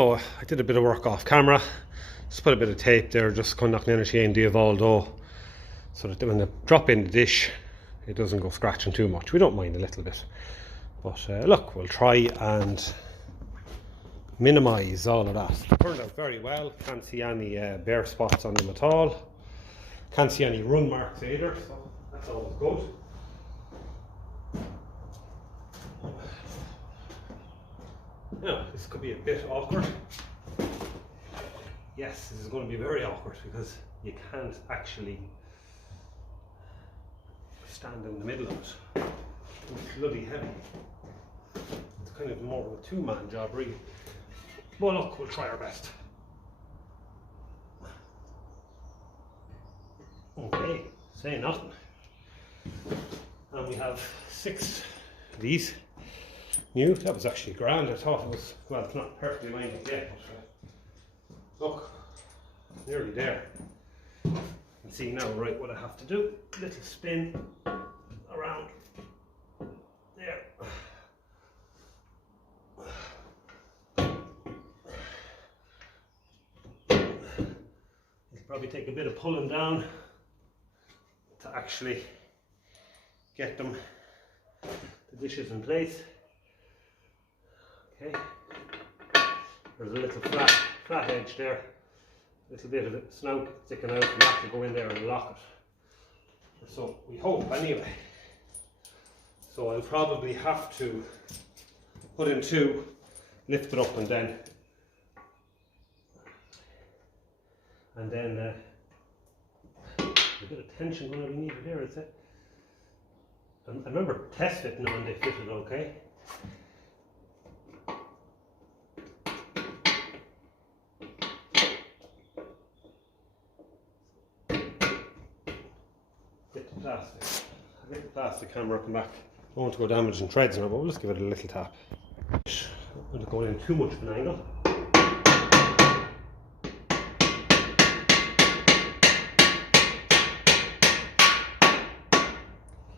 So I did a bit of work off camera, just put a bit of tape there, just kind of knocking energy in the Evoldo, so that when they drop in the dish, it doesn't go scratching too much. We don't mind a little bit, but look, we'll try and minimise all of that. It turned out very well. Can't see any bare spots on them at all. Can't see any run marks either, so that's always good. Now, this could be a bit awkward. Yes, this is going to be very awkward because you can't actually stand in the middle of it. It's bloody heavy. It's kind of more of a two-man job, really. But look, we'll try our best. Okay, say nothing. And we have 6 of these new. That was actually grand. I thought it was, well, it's not perfectly lined up yet, but look, nearly there. You can see now, right, what I have to do. Little spin around there. It'll probably take a bit of pulling down to actually get them, the dishes in place. Okay, there's a little flat edge there, a little bit of it snout sticking out, and have to go in there and lock it. So we hope anyway. So I'll probably have to put in 2, lift it up, and then a bit of tension going to be needed there, is it? I remember test fitting on, they fitted okay. I'll get the plastic hammer up and back. I don't want to go damaging threads now, but we'll just give it a little tap. I'm not going in too much of an angle.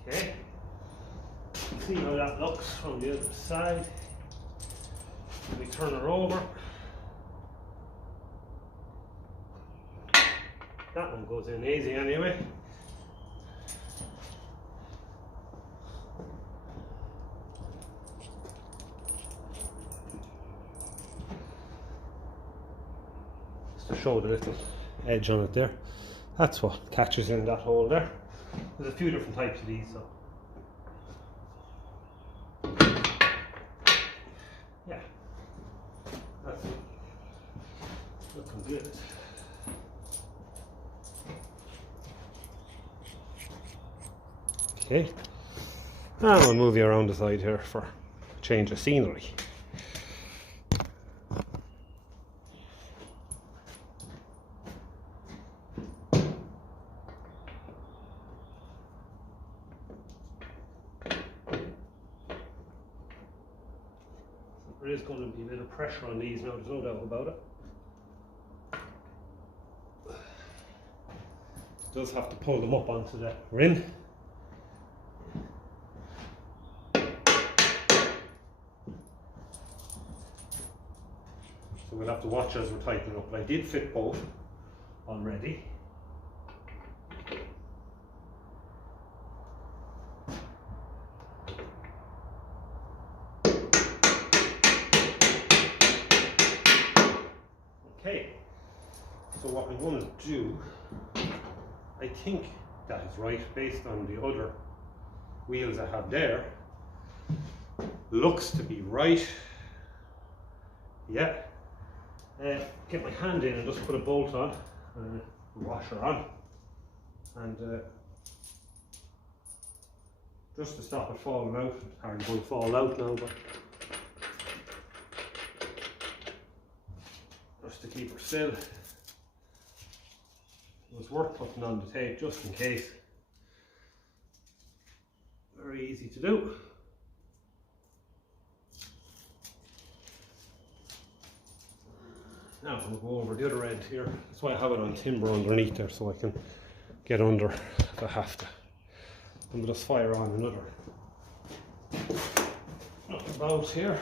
Okay, see how that looks from the other side. We turn her over. That one goes in easy anyway. To show the little edge on it there. That's what catches in that hole there. There's a few different types of these, so yeah, that's looking good. Okay, now we'll move you around the side here for a change of scenery. There is going to be a bit of pressure on these now, there's no doubt about it. Does have to pull them up onto the rim. So we'll have to watch as we're tightening up. But I did fit both already. Okay, so what I'm going to do, I think that is right based on the other wheels I have there. Looks to be right. Yeah. Get my hand in and just put a bolt on, washer on, and just to stop it falling out. It's hardly going to fall out now, but just to keep her still. It was worth putting on the tape just in case. Very easy to do. Now we'll go over the other end here. That's why I have it on timber underneath there, so I can get under if I have to. And we'll just fire on another bolt here.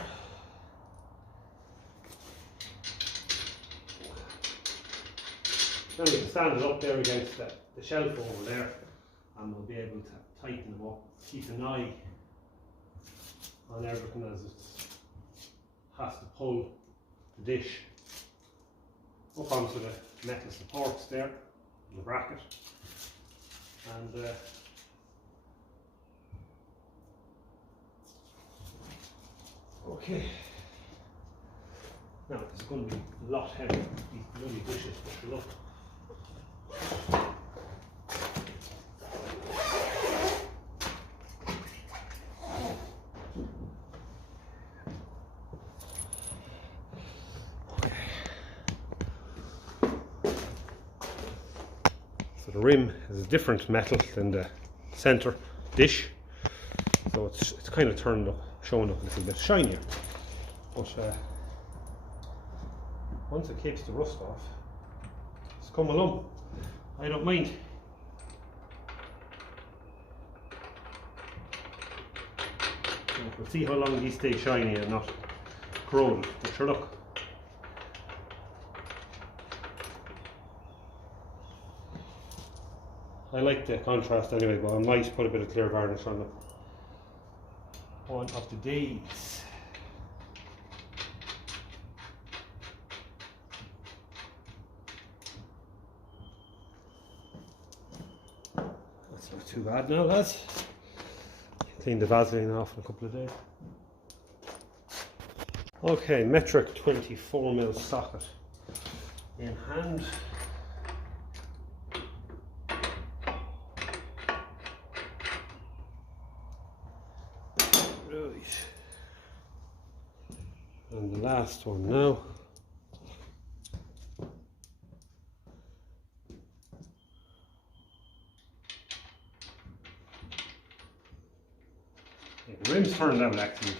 Then we can stand it up there against the shelf over there, and we'll be able to tighten them up. Keep an eye on everything as it has to pull the dish up onto the metal supports there in the bracket. And okay, now it's going to be a lot heavier, these bloody dishes, but look. So the rim is a different metal than the centre dish, so it's kind of turned up, showing up a little bit shinier. But once it keeps the rust off, it's come along. I don't mind. So we'll see how long these stay shiny and not corroded. But sure, look. I like the contrast anyway, but I might put a bit of clear varnish on them. One of the days. That's not too bad now, lads. Clean the Vaseline off in a couple of days. Okay, metric 24mm socket in hand. Right. And the last one now. Yeah, the rim's turned out actually,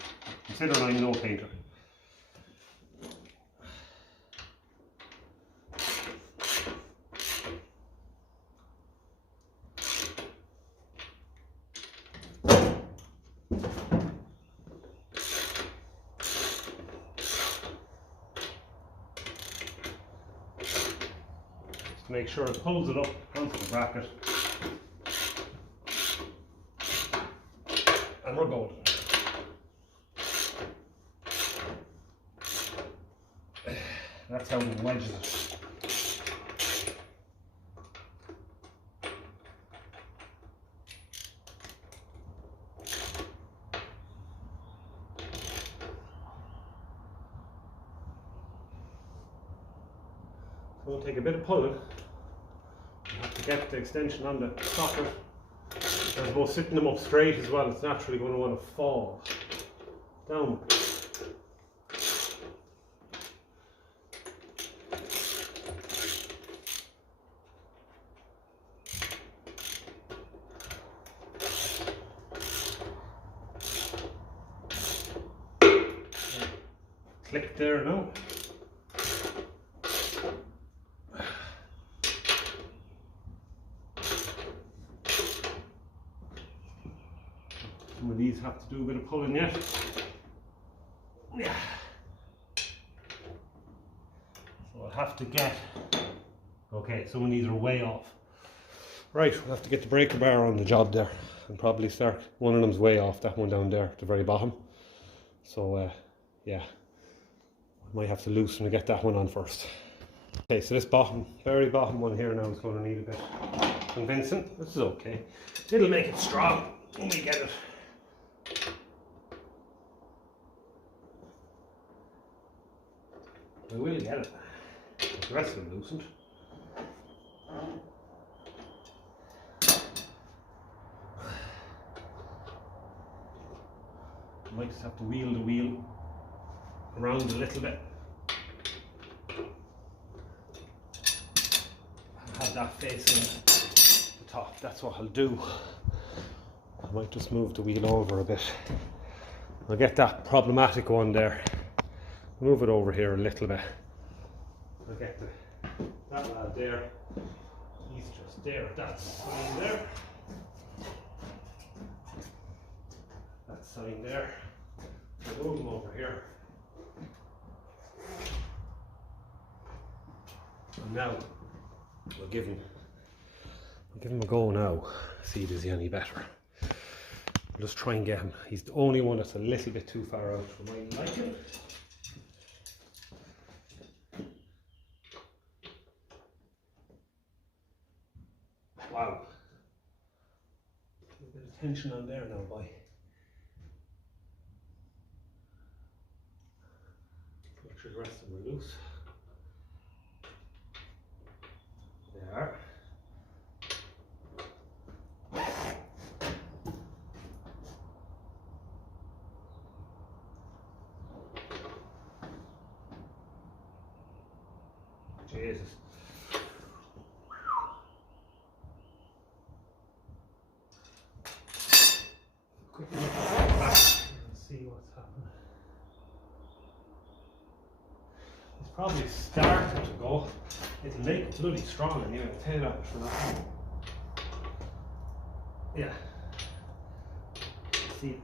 considering I'm no painter. Make sure it pulls it up onto the bracket, and we're golden. That's how we wedge it. So we'll take a bit of pulling. To get the extension on the socket. I suppose sitting them up straight as well, it's naturally going to want to fall down. Click there now. Some of these have to do a bit of pulling yet. Yeah. So I'll have to get, okay, some of these are way off. Right, we'll have to get the breaker bar on the job there and probably start, one of them's way off, that one down there at the very bottom. So yeah, I might have to loosen to get that one on first. Okay, so this bottom, very bottom one here now is going to need a bit convincing. This is okay. It'll make it strong when we get it. We will get it. But the rest of them loosened. I might just have to wheel the wheel around a little bit. Have that facing the top. That's what I'll do. I might just move the wheel over a bit. I'll get that problematic one there. Move it over here a little bit. I'll get that lad there. He's just there. That sign there. That sign there. I'll move him over here. And now We'll give him a go now, see if he's any better. We'll just try and get him. He's the only one that's a little bit too far out for my liking. Wow. A bit of tension on there now, boy. Make sure the rest of them are loose. They are. Jesus. Quickly look back and see what's happening. It's probably starting to go. It'll make it bloody strong and you have tail on it for that. Yeah. See,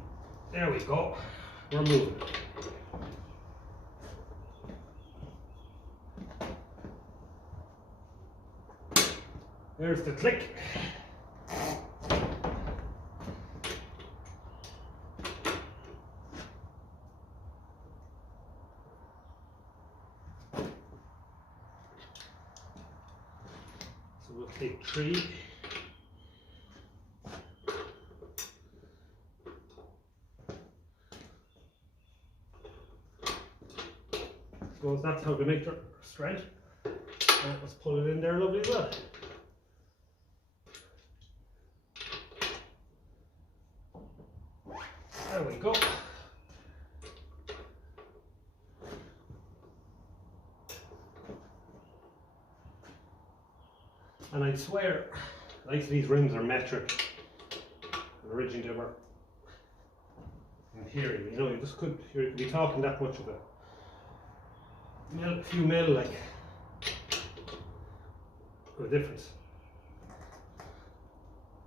there we go. We're moving. There's the click. So we'll take 3. Suppose that's how they make their straight. Let's pull it in there lovely as well. There we go. And I swear, like these rims are metric. And originally they were imperial. You know, you just you'd be talking that much of a few mil, like, of a difference.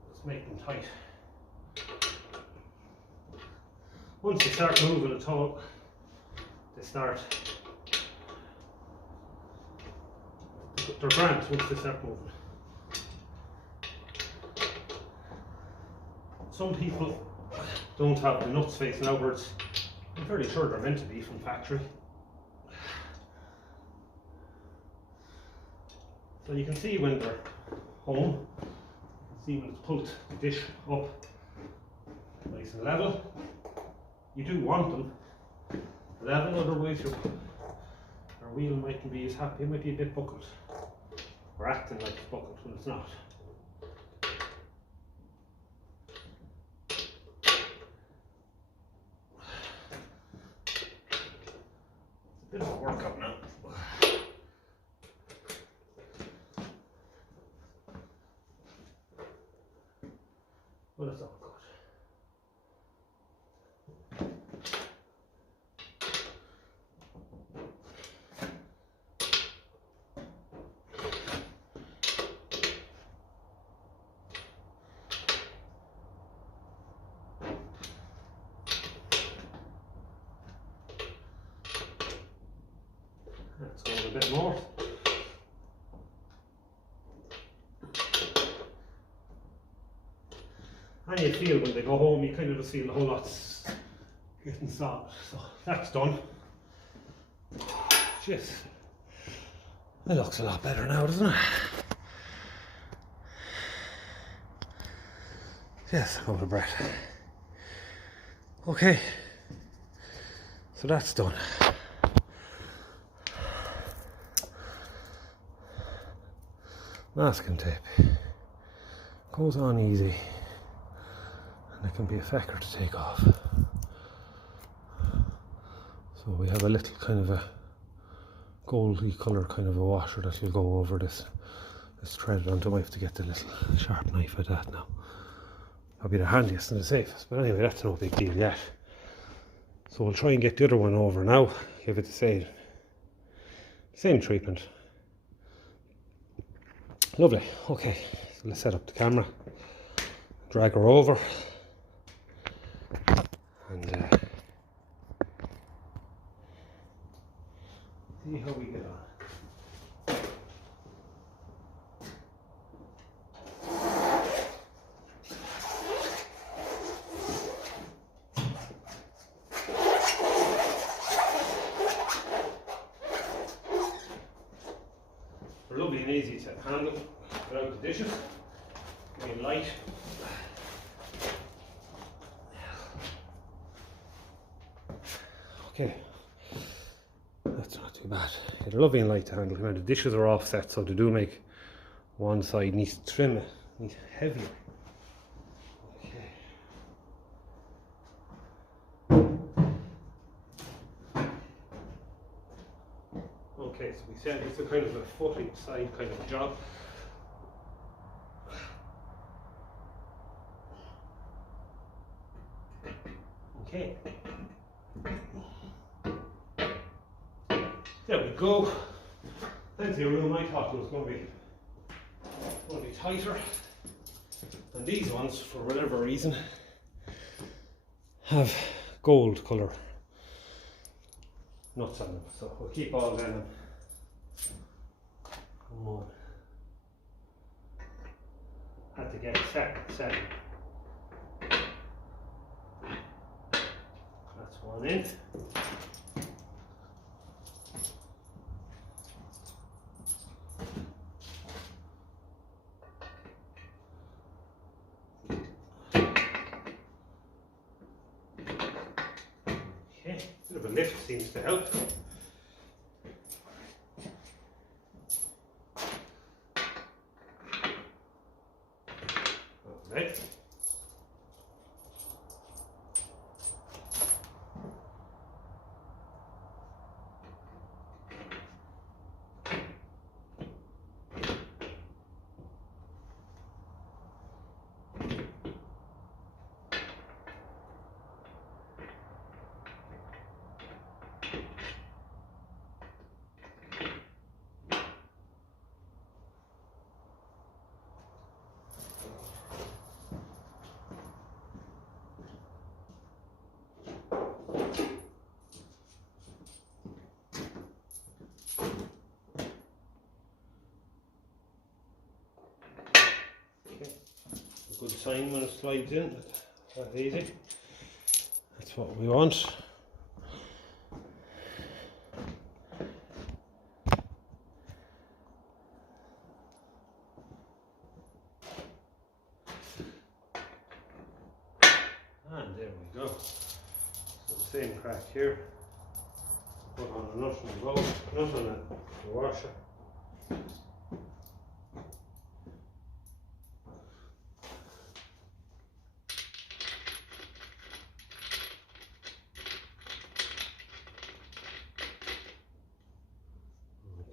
Let's make them tight. Once they start moving at all, they're grand once they start moving. Some people don't have the nuts facing outwards. I'm fairly sure they're meant to be from factory. So you can see when they're home, you can see when it's pulled the dish up nice and level. You do want them level, otherwise your wheel mightn't be as happy. It might be a bit buckled, or acting like it's buckled when it's not. It's a bit of a workout now. But it's all good. Let's go a bit more. And you feel when they go home, you kind of just feel the whole lot's getting soft. So that's done. Jeez. It looks a lot better now, doesn't it? Yes, hold a breath. Okay. So that's done. Masking tape goes on easy and it can be a fecker to take off. So we have a little kind of a goldy colour kind of a washer that will go over this thread onto. I have to get the little sharp knife at that now. Probably the handiest and the safest, but anyway, that's no big deal yet. So we'll try and get the other one over now, give it the same treatment. Lovely. Okay, so let's set up the camera, drag her over, and see how we get on. very light. Okay, that's not too bad. It's lovely and light to handle. Now the dishes are offset, so they do make one side needs to trim it, needs heavier. Okay. Okay, so we said it's a kind of a footing side kind of job. Okay. There we go. Plenty of room. I thought it was going to be tighter. And these ones, for whatever reason, have gold colour nuts on them. So we'll keep all them. Come on. Had to get a second setting. That's one in. Okay, bit of a lift seems to help. Right. Good sign when it slides in, that's easy. That's what we want. And there we go. So the same crack here. Put on a nut on the bowl, nut on the washer.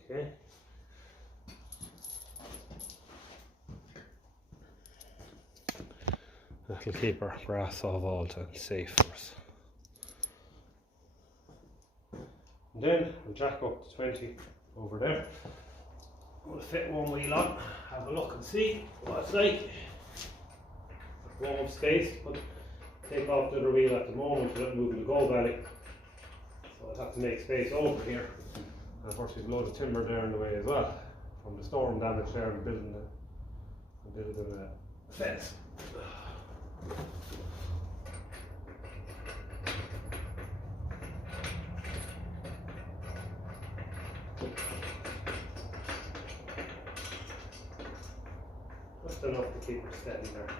Okay. That'll keep our grass off all time safe for us. And then we'll jack up to 20 over there. We'll fit one wheel on, have a look and see what it's like. Warm up space, but take off the other wheel at the moment without moving the gold valley. So I'll have to make space over here. And of course we've a load of timber there in the way as well, from the storm damage there and building a fence. Just enough to keep it steady there.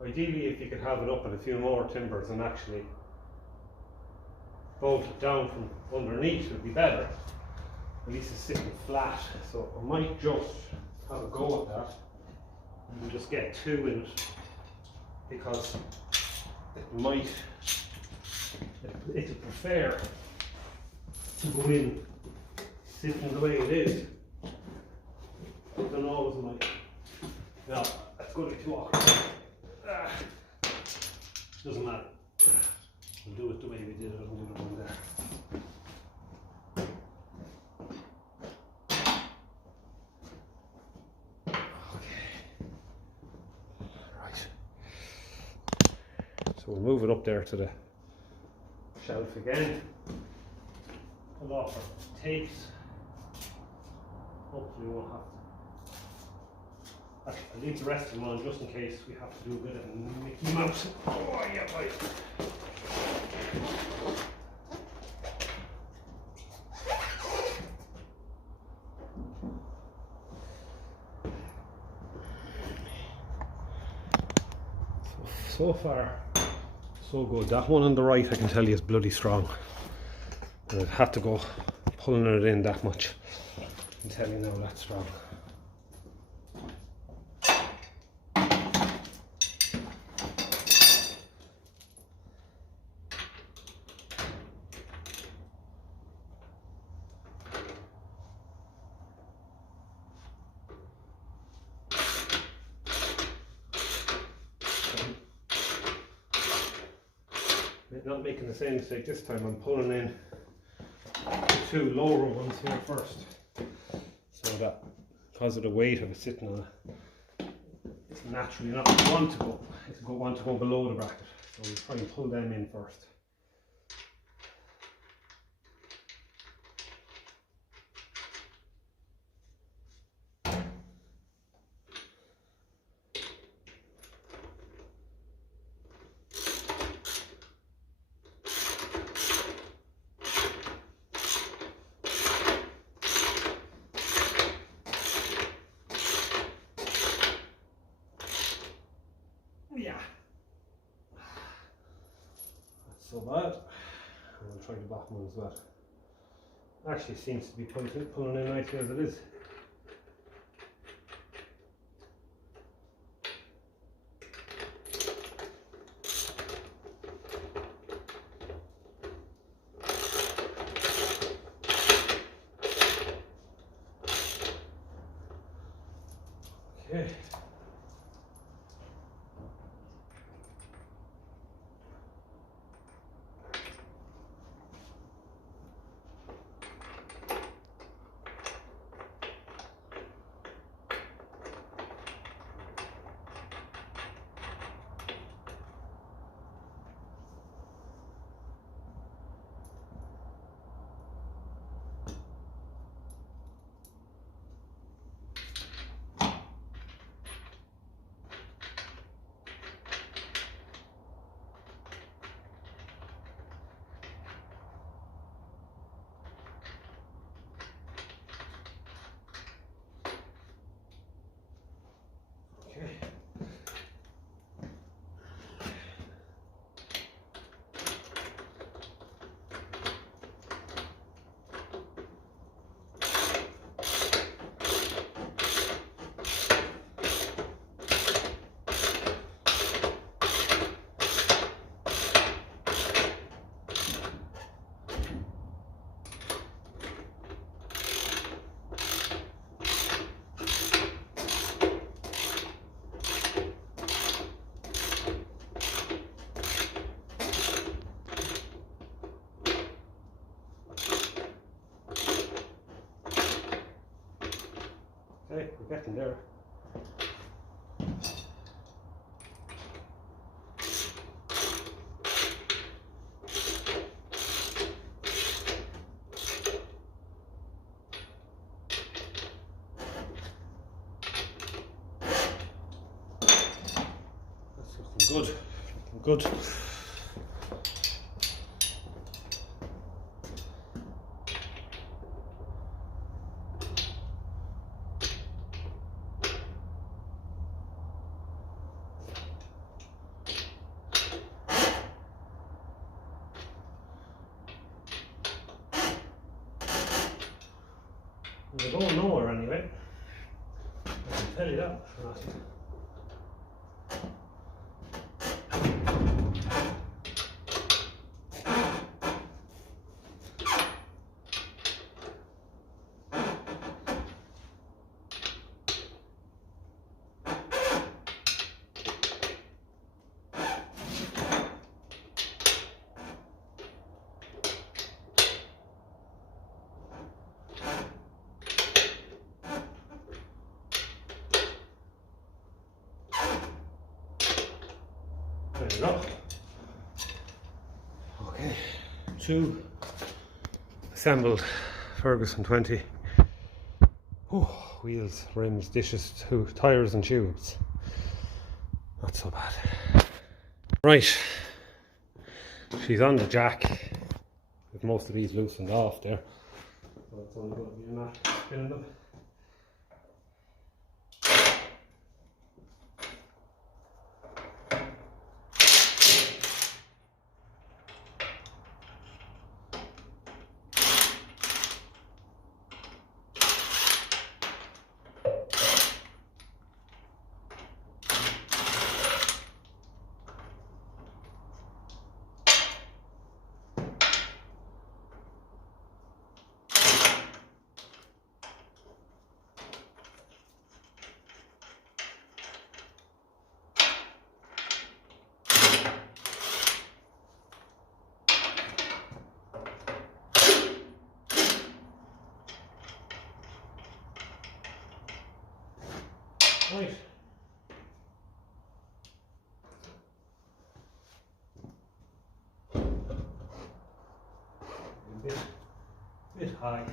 Ideally if you could have it up in a few more timbers and actually bolt it down from underneath, it would be better. At least it's sitting flat, so I might just have a go at that and just get two in it, because it'll prefer to go in sitting the way it is. I don't know, it might. No, that's going to be too awkward. Doesn't matter. We'll do it the way we did it. I'll do it on there. Okay. Right. So we'll move it up there to the shelf again. Pull off our tapes. Hopefully we won't have to I'll leave the rest of them on just in case we have to do a bit of Mickey Mouse. Oh yeah, right. So far, so good. That one on the right, I can tell you, is bloody strong. And I've had to go pulling it in that much. I can tell you now that's strong. Not making the same mistake this time. I'm pulling in the two lower ones here first, so that because of the weight of it sitting on it, it's naturally not going to want to go. It's going to want to go below the bracket, so we'll try and pull them in first. Yeah, that's so bad. I'm going to try the bottom one as well. Actually seems to be pulling in nicely as it is. Okay. Okay, we're getting there. That's looking good. Looking good. They're going nowhere anyway. I can tell you that for nothing. There you go. Okay, 2 assembled Ferguson 20. Whew. wheels, rims, dishes, tyres and tubes. Not so bad. Right, she's on the jack with most of these loosened off there. So it's only going to be a matter of spinning them. Right. A bit high.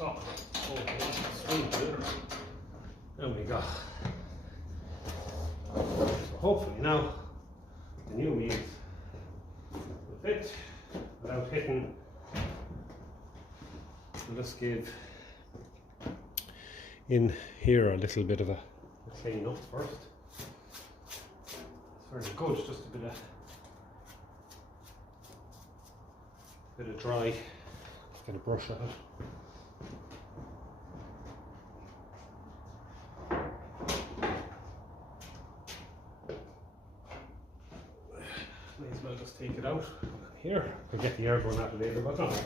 Oh, sweet. There we go. So hopefully now the new wheels will fit without hitting. Let's give in here a little bit of a clean up first. It's very good, just a bit of dry. Get a brush at it. May as well just take it out here. I'll get the air going out later, but not.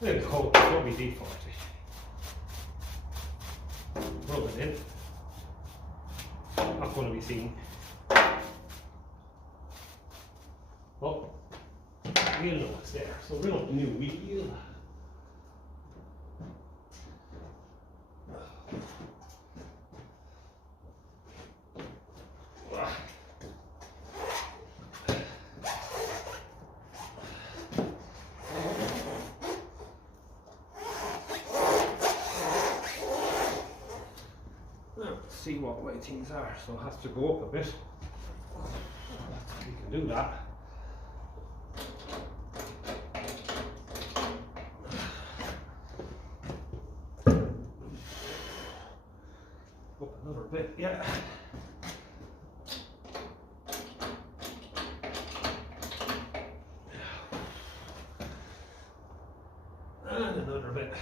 Then coat the WD-40. Rub it in. Not going to be seen. But we'll know it's there. So we're not the new wheel. See what way things are, so it has to go up a bit. We can do that. Up another bit, yeah. And another bit.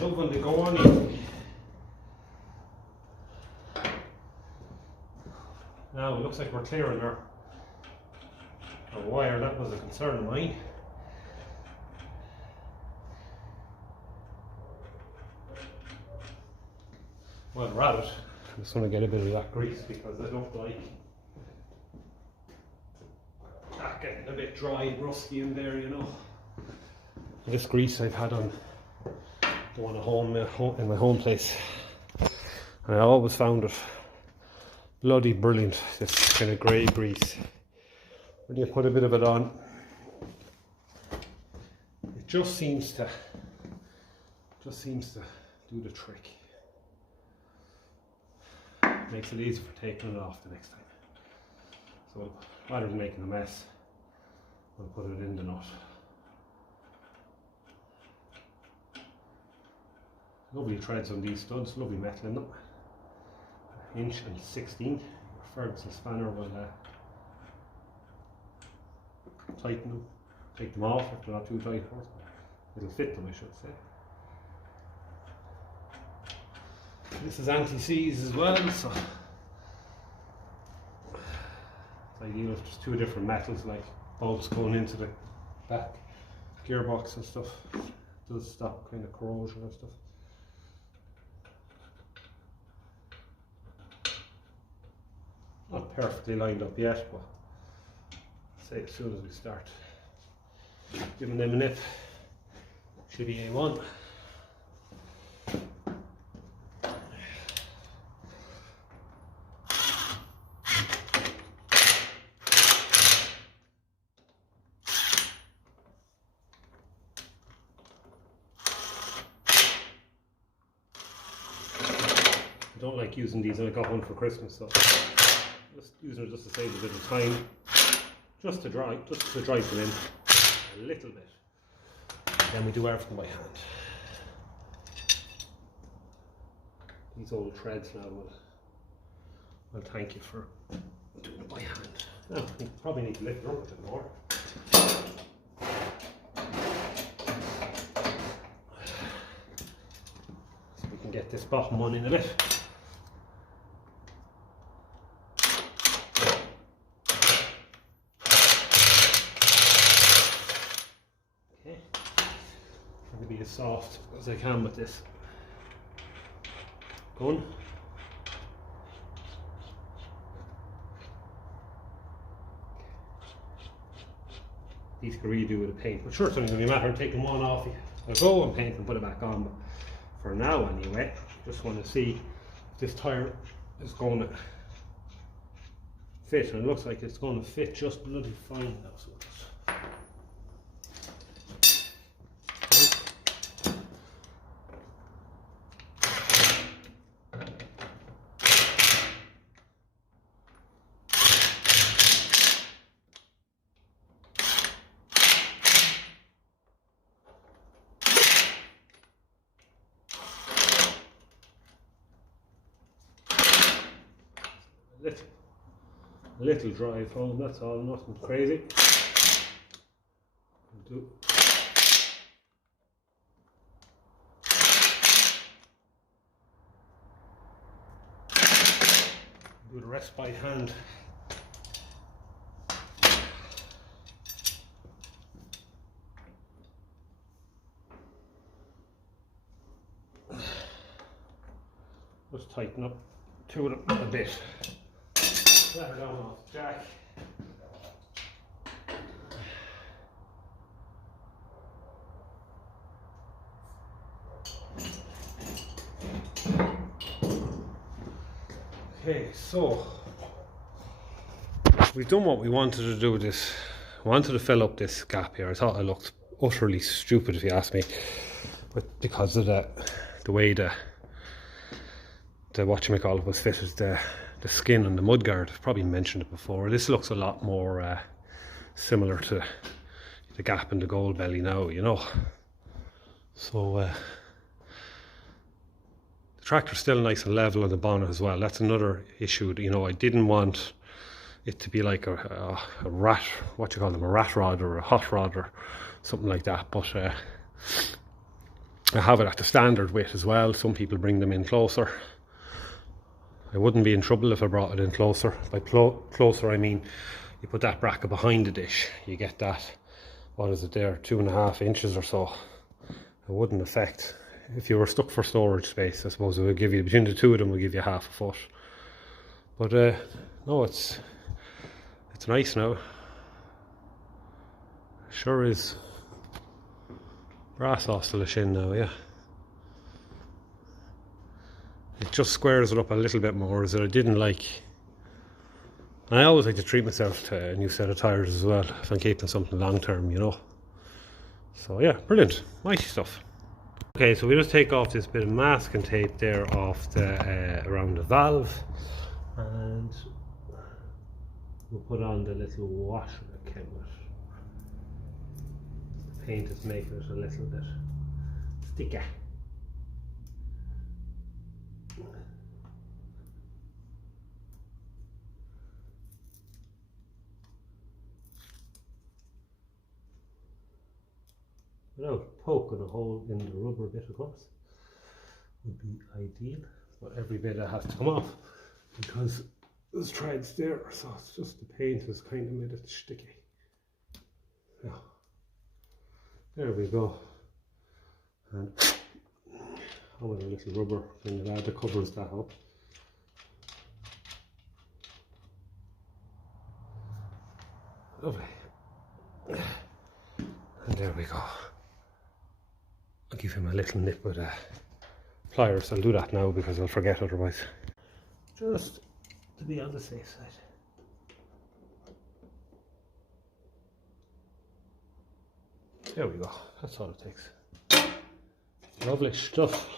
Love when they go on you. Now it looks like we're clearing our wire. That was a concern of mine. While we're at it, I just want to get a bit of that grease because I don't like that getting a bit dry and rusty in there, you know. This grease I've had on the one at home in my home place, and I always found it bloody brilliant, this kind of grey grease. When you put a bit of it on, it just seems to do the trick. Makes it easier for taking it off the next time. So rather than making a mess, I'll put it in the nut. Lovely threads on these studs, lovely metal in them. 1.16". Ferguson spanner will tighten them, take them off if they're not too tight. It'll fit them, I should say. This is anti-seize as well, so it's ideal if there's two different metals like bulbs going into the back. gearbox and stuff. It does stop kind of corrosion and stuff. Not perfectly lined up yet, but say as soon as we start giving them a nip, should be A1. I don't like using these, and I got one for Christmas, so just using it just to save a bit of time, just to drive them in a little bit. Then we do everything by hand. These old treads now will thank you for doing it by hand. Now, you probably need to lift it up a bit more. So we can get this bottom one in a bit. Be as soft as I can with this gun. These can redo with a paint, but sure, it's only going to be a matter of taking one off. I'll go and paint and put it back on, but for now anyway, just want to see if this tyre is going to fit, and it looks like it's going to fit just bloody fine now. So little drive home, that's all, nothing crazy. Do the rest by hand. Just tighten up two of them a bit. Let her down off the jack. Okay, so we've done what we wanted to do with this. I wanted to fill up this gap here. I thought I looked utterly stupid if you ask me, but because of the way the whatchamacallit was fitted, the skin and the mudguard. I've probably mentioned it before. This looks a lot more similar to the gap in the gold belly now, you know. So the tractor's still nice and level on the bonnet as well. That's another issue. You know, I didn't want it to be like a rat, what you call them, a rat rod or a hot rod or something like that. But I have it at the standard width as well. Some people bring them in closer. I wouldn't be in trouble if I brought it in closer. By closer I mean you put that bracket behind the dish, you get that, what is it there, 2.5 inches or so. It wouldn't affect, if you were stuck for storage space, I suppose it would give you, between the two of them, will give you 1/2 foot. But no, it's nice now. Sure is brass off the shin now, yeah. It just squares it up a little bit more, as I didn't like. And I always like to treat myself to a new set of tyres as well, if I'm keeping something long term, you know. So yeah, brilliant, mighty stuff. Okay, so we just take off this bit of masking tape there off the around the valve, and we'll put on the little washer that came with it. The paint is making it a little bit sticky. Without poking a hole in the rubber bit, of course, would be ideal, but every bit has to come off because there's threads there, so it's just the paint has kind of made it sticky. Yeah. There we go. And with a little rubber thing that covers that up. Lovely. And there we go. I'll give him a little nip with pliers. I'll do that now because I'll forget otherwise. Just to be on the safe side. There we go. That's all it takes. Lovely stuff.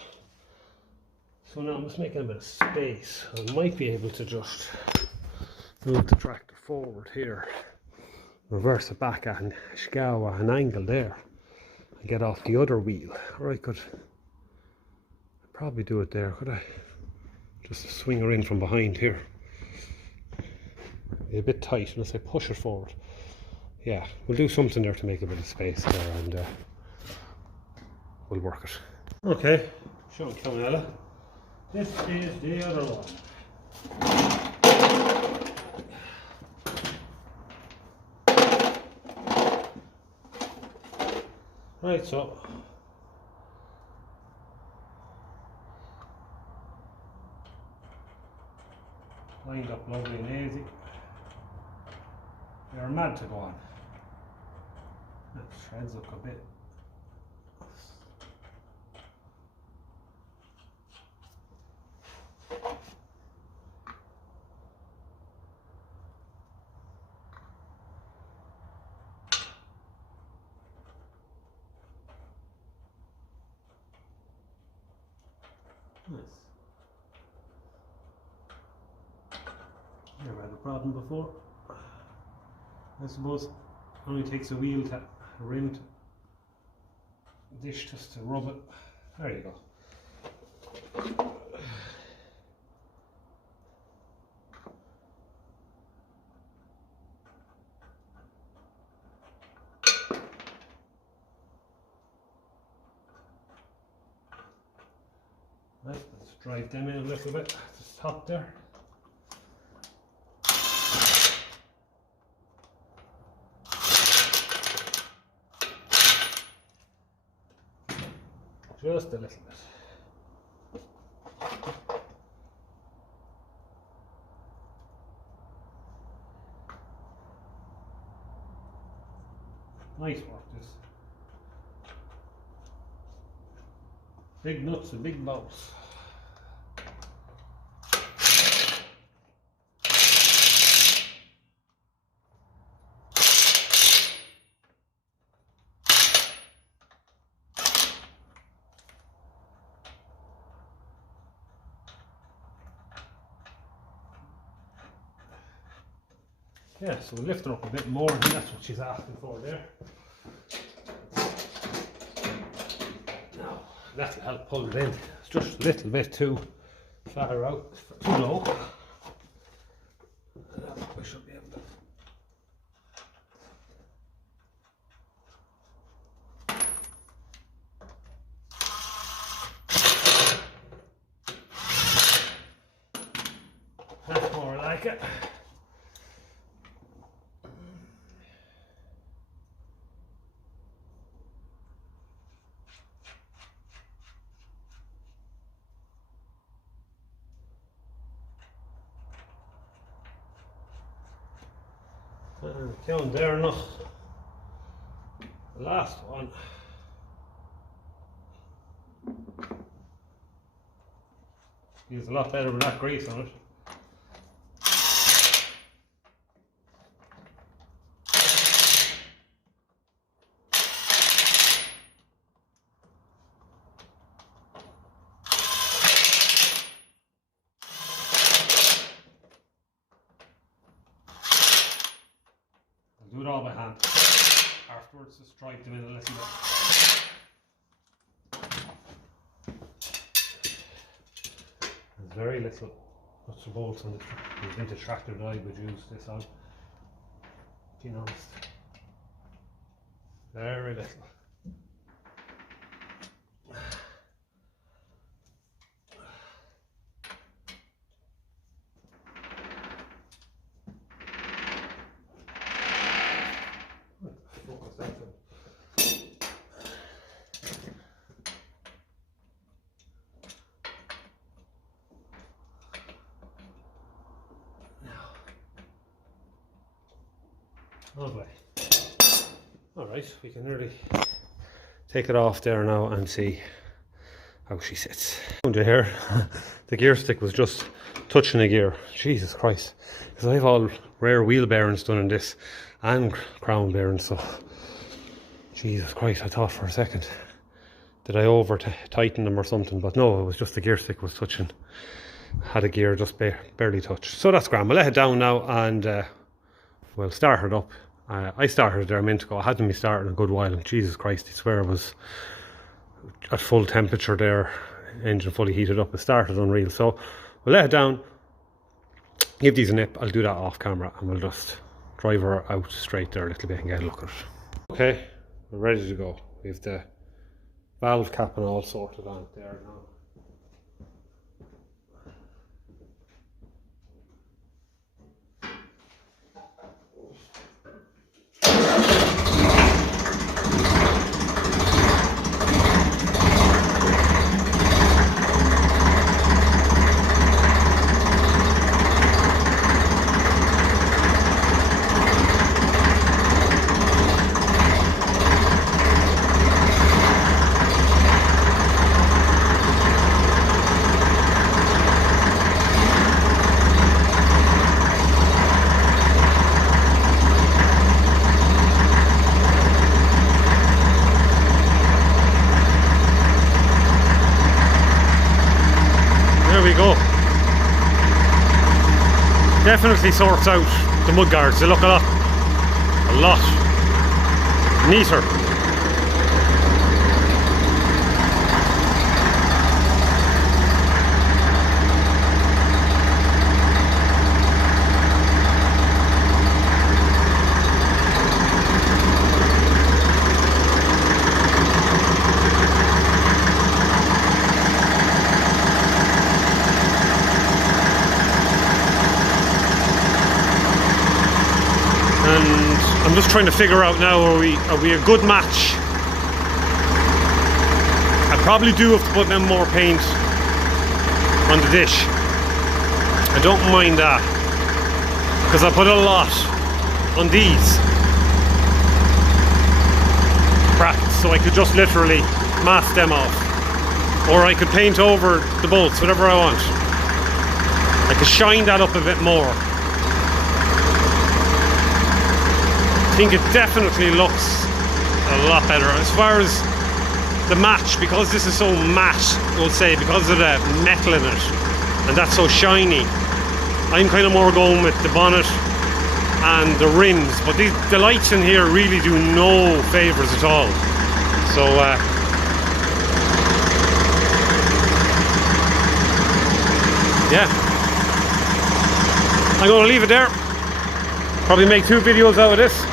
So now I'm just making a bit of space. I might be able to just move the tractor forward here, reverse it back at an angle there, and get off the other wheel. Or I could probably do it there, could I? Just swing her in from behind here. Be a bit tight unless I push it forward. Yeah, we'll do something there to make a bit of space there, and we'll work it. Okay, showing Camilla. This is the other one. Right, so lined up lovely and easy. They're mad to go on. That threads look a bit. Nice. Never had a problem before. I suppose it only takes a wheel to a rim to dish just to rub it. There you go. Right, let's drive them in a little bit at the top there. Just a little bit. Nice work, this. Big nuts and big bolts. Yeah, so we'll lift her up a bit more, and that's what she's asking for there. Now, that'll help pull it in. It's just a little bit too far out, too low. We should be able to. That's more like it. Count there enough. The last one. Feels a lot better with that grease on it. Do it all by hand. Afterwards, just drive them in a little bit. There's very little nuts and bolts on the vintage tractor that I would use this on, being honest. Very little. Oh boy. Alright, we can nearly take it off there now and see how she sits. Under here, the gear stick was just touching the gear. Jesus Christ. Because I have all rare wheel bearings done in this and crown bearings, so Jesus Christ, I thought for a second, did I over tighten them or something? But no, it was just the gear stick was touching. Had a gear just barely touched. So that's grand. We'll let it down now and we'll start it up. I started there a minute ago. I hadn't been starting a good while, and Jesus Christ, I swear it was at full temperature there, engine fully heated up. It started unreal. So we'll let it down, give these a nip. I'll do that off camera and we'll just drive her out straight there a little bit and get a look at it. Okay, we're ready to go. We have the valve cap and all sorted on it there now. Definitely sorts out the mud guards. They look a lot neater. I'm just trying to figure out now, are we a good match? I probably do have to put in more paint on the dish. I don't mind that, because I put a lot on these brackets, so I could just literally mask them off, or I could paint over the bolts, whatever I want. I could shine that up a bit more. I think it definitely looks a lot better. As far as the match, because this is so matte, we'll say, because of the metal in it, and that's so shiny, I'm kind of more going with the bonnet and the rims, but the lights in here really do no favours at all. So yeah, I'm going to leave it there. Probably make 2 videos out of this.